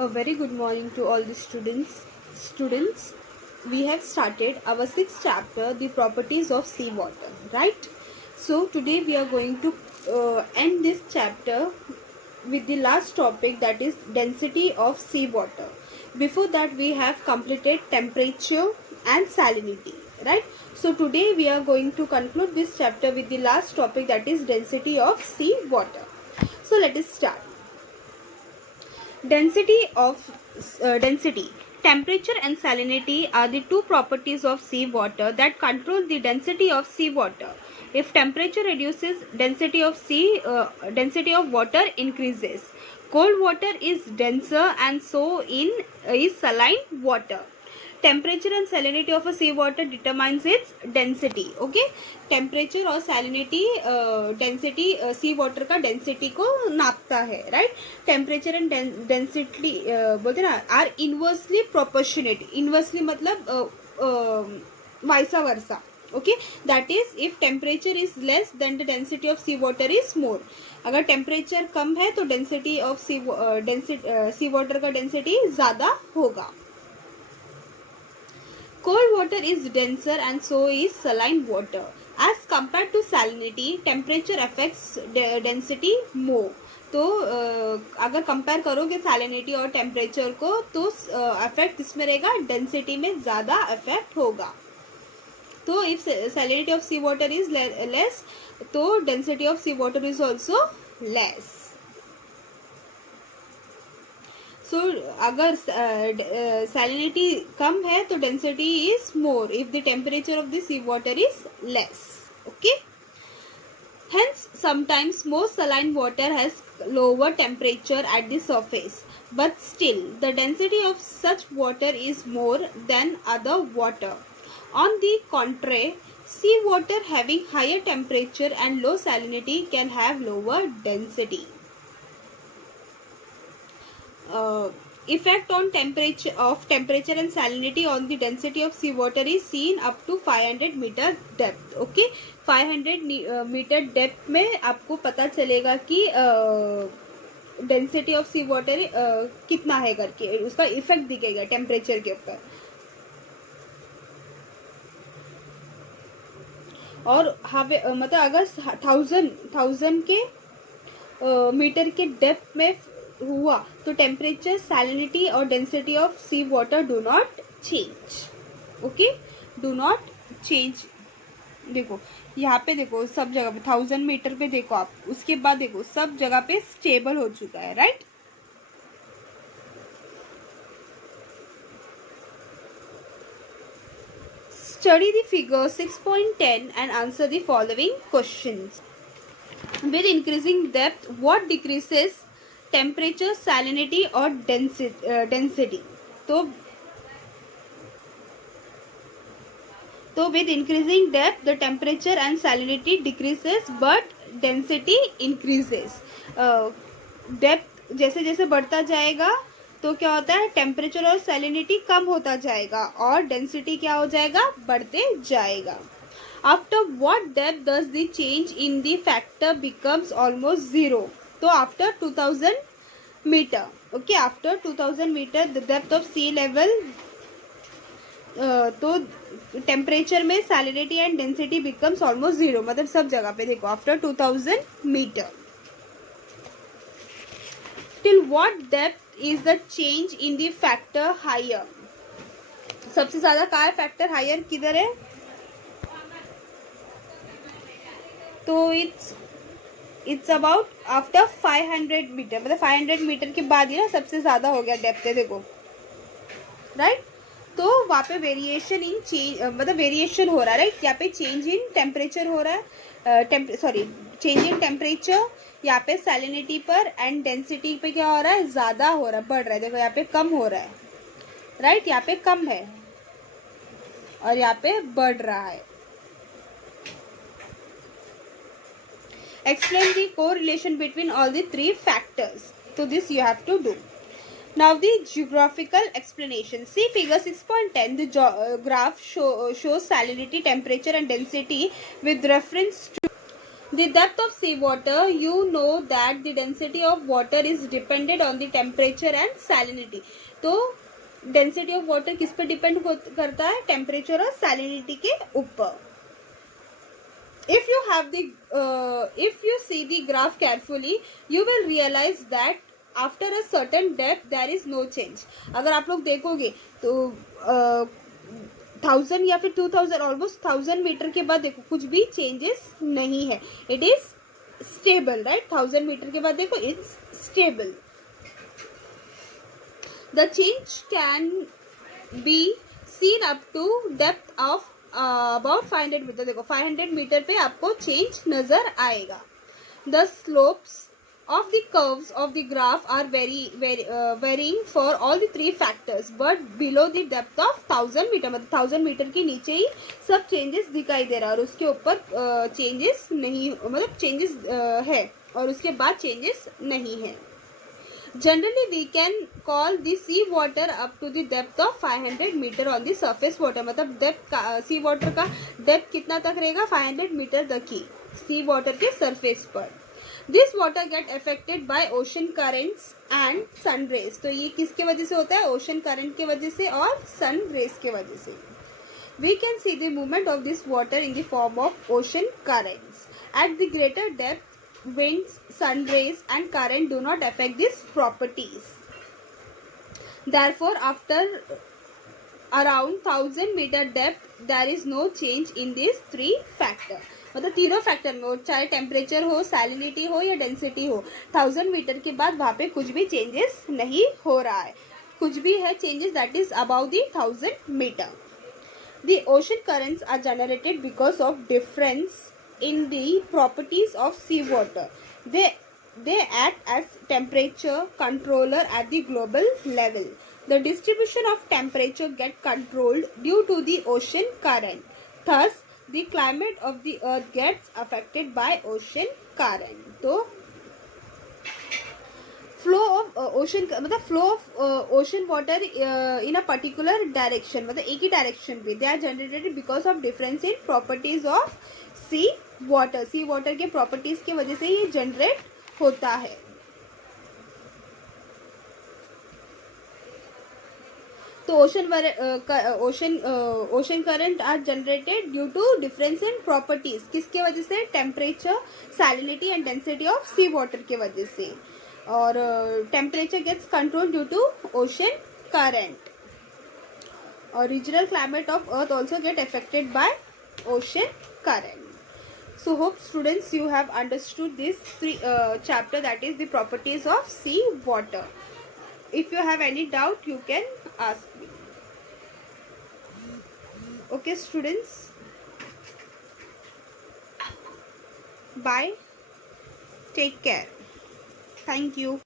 A very good morning to all the students. Students, we have started our sixth chapter, the properties of seawater, right? So today we are going to end this chapter with the last topic, that is density of seawater. Before that we have completed temperature and salinity, right? So today we are going to conclude this chapter with the last topic, that is density of seawater. So let us start. Density. Temperature and salinity are the two properties of seawater that control the density of seawater. If temperature reduces, density of water increases. Cold water is denser and so is saline water. Temperature and salinity of a sea water determines its density. Okay, temperature और salinity density sea water का density को नापता है, right. Temperature and density बोलते ना are inversely proportionate. Inversely मतलब vice versa. Okay, that is if temperature is less than the density of sea water is more. अगर temperature कम है तो डेंसिटी ऑफ सी वाटर का डेंसिटी ज़्यादा होगा. Cold water is denser and so is saline water. As compared to salinity, temperature affects density more. तो अगर compare करोगे सैलिनिटी और टेम्परेचर को तो अफेक्ट किसमें रहेगा, डेंसिटी में ज़्यादा अफेक्ट होगा. तो if salinity of sea water is less तो density of sea water is also less. So अगर सैलिनिटी कम है तो density is more if the temperature of the sea water is less. Okay, hence sometimes more saline water has lower temperature at the surface, but still the density of such water is more than other water. On the contrary, sea water having higher temperature and low salinity can have lower density. Effect on temperature and salinity on the density of seawater is seen up to 500 meter depth. Okay, 500 meter depth में आपको पता चलेगा कि density of sea water कितना है करके उसका effect दिखेगा टेम्परेचर के ऊपर. और मतलब अगर 1000 के मीटर के डेप्थ में हुआ तो टेम्परेचर, सैलिनिटी और density of sea water do not change. Okay, do not change. देखो यहाँ पे देखो सब जगह पे 1000 मीटर पे देखो आप, उसके बाद देखो सब जगह पे स्टेबल हो चुका है, right. Study the figure 6.10 and answer the following questions. With increasing depth what decreases temperature, salinity और डेंसिटी. तो with increasing depth the temperature and salinity decreases but density increases. Depth जैसे जैसे बढ़ता जाएगा तो क्या होता है, टेम्परेचर और सैलिनिटी कम होता जाएगा और डेंसिटी क्या हो जाएगा, बढ़ते जाएगा. After what depth does the change in the factor becomes almost zero. तो after 2000 metre, okay, after 2000 metre the depth of sea level, तो टेम्परेचर में salinity and density becomes almost zero. मतलब सब जगह पे देखो after 2000 metre. Till what depth is the change in the factor higher. सबसे ज्यादा कहाँ है फैक्टर हायर, किधर है, तो इट्स अबाउट आफ्टर 500 मीटर. मतलब 500 मीटर के बाद ही ना सबसे ज्यादा हो गया डेप्थ है, देखो, राइट. तो वहाँ पे वेरिएशन इन चेंज, मतलब वेरिएशन हो रहा है, राइट. यहाँ पे चेंज इन टेम्परेचर हो रहा है, चेंज इन टेम्परेचर. यहाँ पे सैलिनिटी पर एंड डेंसिटी पे क्या हो रहा है, ज्यादा हो रहा है, बढ़ रहा है. देखो यहाँ पे कम हो रहा है, राइट. यहाँ पे कम है और यहाँ पे बढ़ रहा है. Explain the correlation between all the three factors. So this you have to do. Now the geographical explanation. See figure 6.10. The graph shows salinity, temperature and density with reference to The depth of sea water, you know that the density of water is dependent on the temperature and salinity. तो density of water किस पे depend करता है? Temperature और salinity के ऊपर. If you see the graph carefully, you will realize that after a certain depth there is no change. अगर आप लोग देखोगे तो 1000 या फिर 2000 ऑलमोस्ट 1000 मीटर के बाद देखो कुछ भी चेंजेस नहीं है. It is stable, right? 1000 meter के बाद देखो it's stable. The change can be seen up to depth of about 500 meter. देखो 500 मीटर पे आपको चेंज नजर आएगा. The slopes of the curves of the graph are varying for all the three factors, but below the depth of 1000 metre, मतलब 1000 meter के नीचे ही सब changes दिखाई दे रहा है और उसके ऊपर चेंजेस नहीं, मतलब चेंजेस है और उसके बाद चेंजेस नहीं है. Generally we can call the sea water up to the depth of 500 meter on the surface water. मतलब डेप्थ सी वाटर का डेप्थ कितना तक रहेगा? 500 मीटर तक ही सी वाटर के सरफेस पर. This water get affected by ocean currents and sun rays. तो ये किसके वजह से होता है? ओशन करंट के वजह से और सन रेज के वजह से. We can see the movement of this water in the form of ocean currents. At the greater depth winds, sun rays and current do not affect these properties. Therefore, after around 1000 meter depth, there is no change in these three factor. मतलब तीनों factor में, चाहे temperature हो, salinity हो या density हो, 1000 meter के बाद वहाँ पे कुछ भी चेंजेस नहीं हो रहा है. कुछ भी है changes that is about the 1000 metre. The ocean currents are generated because of difference in the properties of seawater. They act as temperature controller at the global level. The distribution of temperature get controlled due to the ocean current. Thus, the climate of the earth gets affected by ocean current. तो flow of ocean, मतलब flow of ocean water in a particular direction, मतलब एक ही डायरेक्शन पे, they are generated because of difference in properties of sea water. Sea water के properties की वजह से ये जनरेट होता है. तो ocean current are generated due to difference in properties. किसके वजह से? Temperature, salinity and density of sea water के वजह से. और temperature gets control due to ocean current. और regional climate of earth also get affected by ocean current. So hope students you have understood this chapter, that is the properties of sea water. If you have any doubt you can ask me. Okay students, bye, take care, thank you.